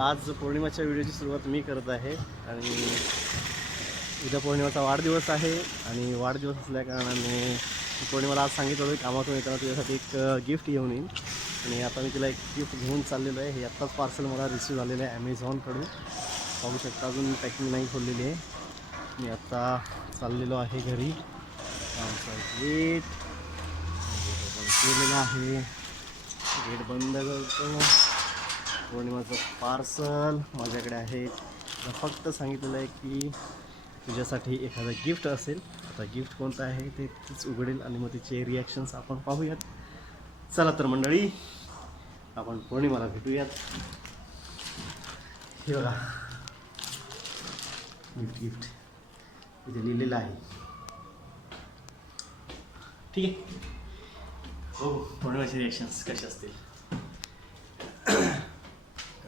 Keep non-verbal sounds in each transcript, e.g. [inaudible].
आज पौर्णिमाच्या व्हिडिओची सुरुवात मी करत आहे. आणि उद्या पौर्णिमाचा वाढदिवस आहे. आणि वाढदिवस असल्या कारणाने पौर्णिमाला आज सांगितलं होतं कामातून येताना तुझ्यासाठी एक गिफ्ट घेऊन येईन. आणि आता मी तिला एक गिफ्ट घेऊन चाललेलो आहे. हे आत्ताच पार्सल मला रिसीव झालेलं आहे ॲमेझॉनकडून पाहू शकता अजून पॅकिंग नाही खोललेली आहे. मी आत्ता चाललेलो आहे घरी. आमचा गेट केलेलं आहे. गेट बंद करतो. पौर्णिमाचं पार्सल. माझ्याकडे आहे. फक्त सांगितलेलं आहे की तुझ्यासाठी एखादं गिफ्ट असेल आता गिफ्ट कोणतं आहे ते तीच उघडेल आणि मग तिचे रिॲक्शन्स आपण पाहूयात. चला तर मंडळी आपण पौर्णिमाला भेटूयात. हे बघा. गिफ्ट गिफ्ट इथे लिहिलेलं आहे. ठीक आहे? हो पौर्णिमाचे रिॲक्शन्स कसे असतील?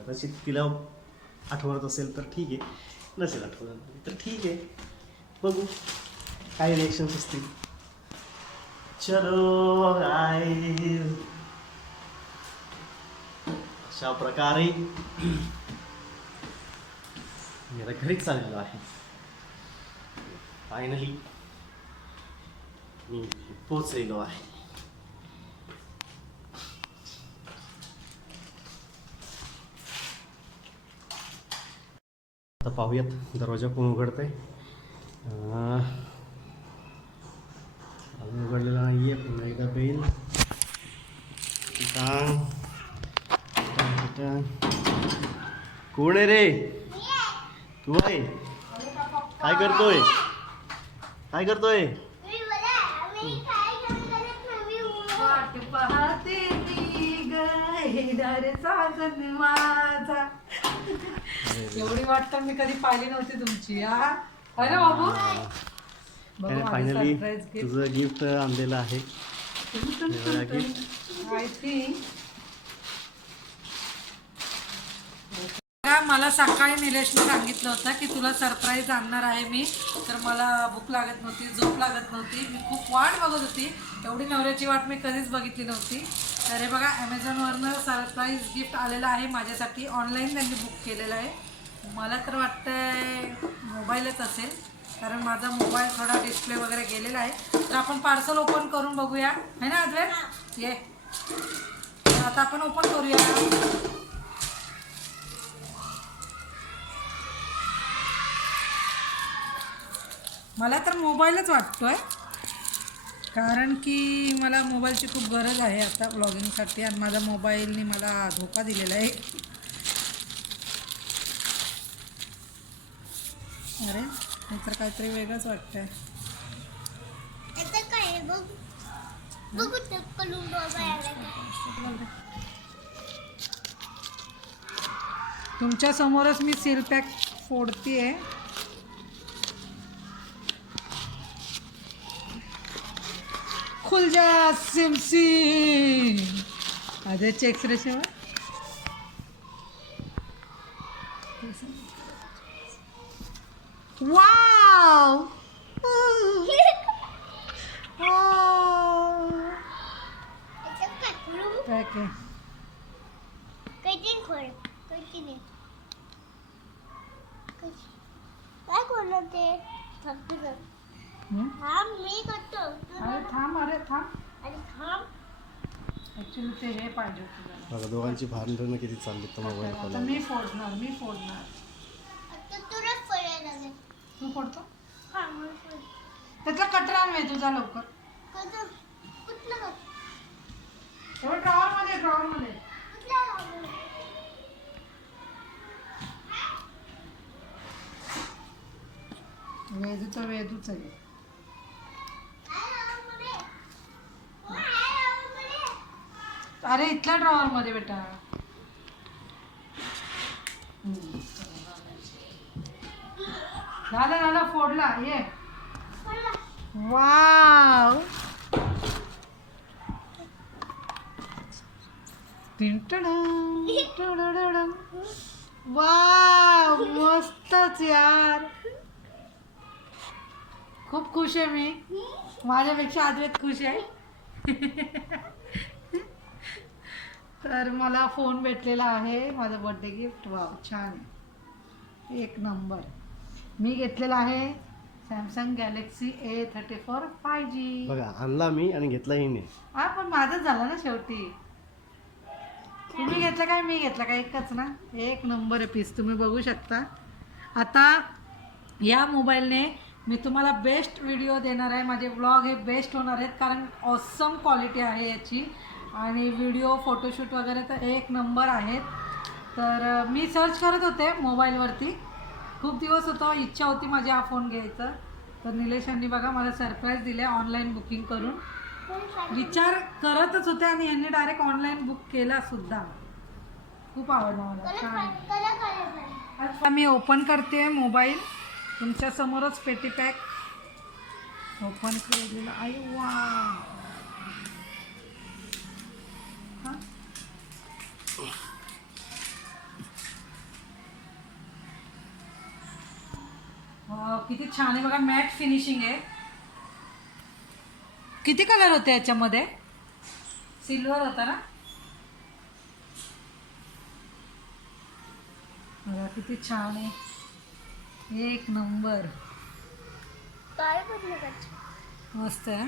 कदाचित तिला आठवत असेल तर ठीक आहे. नसेल आठवत तर ठीक आहे. बघू. काय रिॲक्शन्स असतील? चलो आय अशा प्रकारे. मी आता घरीच चाललेलो आहे. फायनली मी पोचलेलो आहे. आता पाहूयात दरवाजा कोण उघडतंय? आहे अजून उघडलेला नाहीये पुन्हा एकदा बेल. कोण आहे रे? तू आहे? काय करतोय? काय करतोय? पाहते माझा. एवढी वाट तर मी कधी पाहिली नव्हती तुमची हा? अरे बाबू? बघू माझं फायनली. तुझं गिफ्ट आणलेलं आहे. मला सकाळी निलेशने सांगितलं होतं की तुला सरप्राईज आणणार आहे मी. तर मला भूक लागत नव्हती झोप लागत नव्हती. मी खूप वाट बघत होती. एवढी नवऱ्याची वाट मी कधीच बघितली नव्हती. तर हे बघा ॲमेझॉनवरनं सरप्राईज गिफ्ट आलेलं आहे माझ्यासाठी. ऑनलाईन त्यांनी बुक केलेलं आहे. मला तर वाटतंय मोबाईलच असेल कारण माझा मोबाईल थोडा डिस्प्ले वगैरे गेलेला आहे. तर आपण पार्सल ओपन करून बघूया. है ना अद्वैत ये. आता आपण ओपन करूया. मला तर मोबाईलच वाटतोय. कारण की मला मोबाईलची खूप गरज आहे आता ब्लॉगिंगसाठी आणि माझा मोबाईलने मला धोका दिलेला आहे. अरे हे तर काहीतरी वेगळंच वाटतंय. आता काय बघ? बघू तर कलून बघायला तुमच्या समोरच मी सील पॅक फोडतीये. खुल जा सिम सिम अजय चेक्स रे शेवा वाव आता काय करू पॅक आहे थांब हं? मी करतो. अरे थांब अरे थांब. आणि थांब. ॲक्च्युली ते हे पाहिजे होतं. बघा दोघांची भांडणं किती चालली तर मोबाईल आता फोन मी फोडणार मी फोडणार. आता लागेल. तू फोडतो? हा. त्यातला कटरा आणूया तुझा लवकर. कुठलं कर एवढं ड्रॉवर मध्ये ड्रॉवर मध्ये. कुठलं लावलं? वेदू तर वेदूच आहे काय लावलं मध्ये? ओ, काय लावलं मध्ये? अरे इथल्या ड्रॉवर मध्ये बेटा. झालं झालं फोडला ये. वाव. वाव मस्तच यार. खूप खुश आहे मी. माझ्यापेक्षा अद्वैत खुश आहे. [laughs] तर मला फोन भेटलेला आहे. माझं बर्थडे गिफ्ट वाव छान. आहे एक नंबर मी घेतलेला आहे Samsung Galaxy A thirty four five G बघा आणला मी आणि घेतला हिने. हा पण माझंच झालं ना शेवटी. तुम्ही घेतलं काय मी घेतलं काय? एकच ना? एक नंबर आहे पीस तुम्ही बघू शकता. आता या मोबाईलने मी तुम्हाला बेस्ट व्हिडिओ देणार आहे. माझे ब्लॉग हे बेस्ट होणार आहेत कारण ऑसम क्वालिटी आहे याची. आणि व्हिडिओ फोटोशूट वगैरे तर एक नंबर आहेत. तर मी सर्च करत होते मोबाईलवरती खूप दिवस होतो इच्छा होती माझी हा फोन घ्यायचं. तर निलेश यांनी बघा मला सरप्राईज दिले ऑनलाईन बुकिंग करून. विचार करतच होते आणि यांनी डायरेक्ट ऑनलाईन बुक केला सुद्धा. खूप आवडला मला. छान. आता मी ओपन करते मोबाईल तुमच्या समोरच पेटी पॅक ओपन केलेलं आई वा वाव, किती छान आहे बघा मॅट फिनिशिंग आहे. किती कलर होते याच्यामध्ये? सिल्वर होता ना? बघा किती छान आहे. एक नंबर काय बदल मस्त आहे ना?